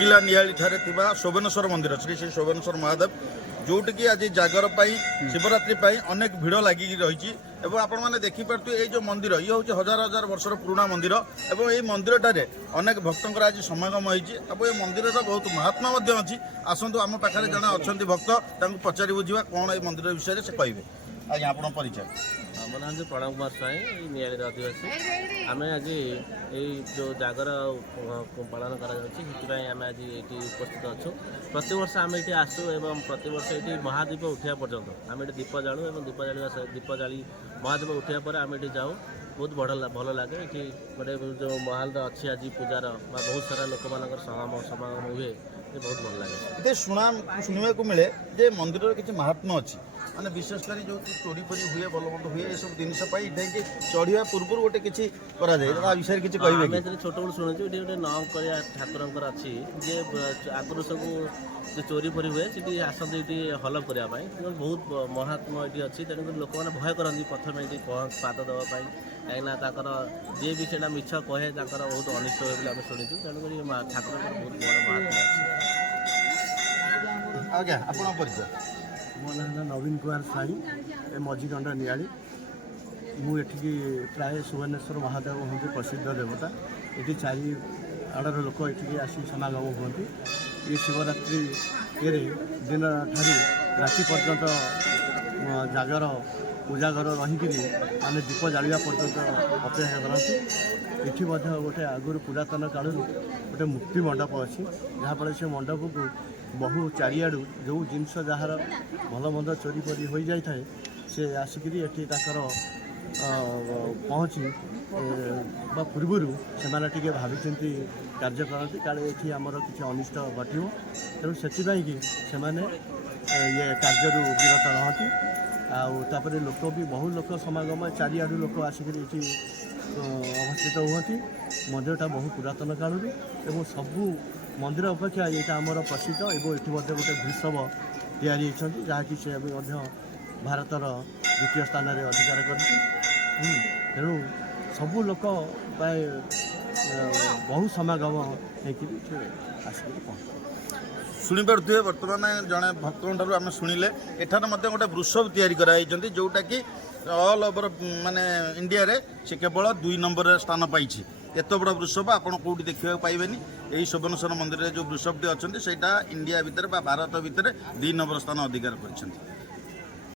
किला नियाली ठारे थिबा शोभनेश्वर मंदिर श्री श्री शोभनेश्वर महादेव जोटिकी आज जागर शिवरात्रि अनेक भिड़ लगी रही आपण मैंने देखिपे ये जो मंदिर ये हूँ हजार हजार वर्षर पुराना मंदिर और ये मंदिर टारे अनेक भक्तर आज समागम होती मंदिर बहुत महात्मा अच्छी आसतु आम पाखे जड़े अच्छा भक्त पचारि बुझा कौन ये मंदिर विषय से कहे आज आप परिचय मो ना प्रणव कुमार स्वाई नियाली आदिवासी आम आज जो जागर पालन करें आज ये उपस्थित अच्छु प्रतिवर्ष आम ये आसू एवं प्रतिवर्ष ये महादीप उठा पर्यटन आम ये दीप जालु और दीप जाली महादीप उठा पर आम ये जाऊँ बहुत भल लगे ये गोटे जो महाल अच्छी आज पूजार बहुत सारा लोक मान समागम हुए ये बहुत भल लगे शुणा को मिले जे मंदिर किसी महात्मा अच्छी माने विशेषकर जो चोरी फोरी हुए भल मंद हुए ये सब जिन चढ़ा पूर्व गोटे किसी विषय किसी कहे छोट बड़ शुणु ये गोटे नौकरिया ठाकुर अच्छी जे आगुरी सब जो चोरी फोरी हुए सी आसते ये हलप करने बहुत महात्मा ये अच्छी तेणुक लोक मैंने भय करती प्रथम ये पाद देवाई कहीं जी भी से मिछ कहे बहुत अनिष्ट हुए आम शुणुचु तेणुक ठाकुर बहुत बड़ महात्मा अच्छी आप परिचय मो ना नवीन कुमार साई ए मझीगंड नियाली मुझे प्राय सुवर्णेश्वर महादेव हूँ प्रसिद्ध देवता ये चारि आड़र लोक ये आसी समागम हुए ये शिवरात्रि ये दिन ठारू राति पर्यंत जागर पूजागर रहीकि माने दीप जालिया पर्यंत अपेक्षा करती ये गोटे आगुरी पुरातन कालू गोटे मुक्ति मंडप अच्छी जहाँफल से मंडप को बहु चारिआडू जो जिनस जार भल मंद चोरी परी हो जाए से आसिक पहुँची पूर्वर से भावी कार्य करती काले ये आमर किसी अनिष्ट घटो तेणु से ये कार्य विरत रहती आपर लोक भी बहुत लोक समागम चारिआडू लोक आसिक अवस्थित हुए मंदिरटा बहु पुरातन कालू एवं सबू मंदिर अपेक्षा यहाँ आमर प्रसिद्ध और ये गोटे वृषभ तैयारी जहाँकि से भारतर द्वितीय स्थान में अधिकार कर तेणु सबू लोक प्राय बहु समागम होकर आसिक पहुँच शुणी पारे बर्तमान जड़े भक्त आम शुणिले एठार गोटे वृषभ तैयारी जोटा कि ऑल ओवर माने इंडिया रे से केवल 2 नंबर स्थान पाई एत बड़ वृषभ आप कौटी देखा पाइबेनि यही शोभनेश्वर मंदिर जो वृषभटी अच्छा से इंडिया भितर भारत भितर 2 नंबर स्थान अधिकार कर।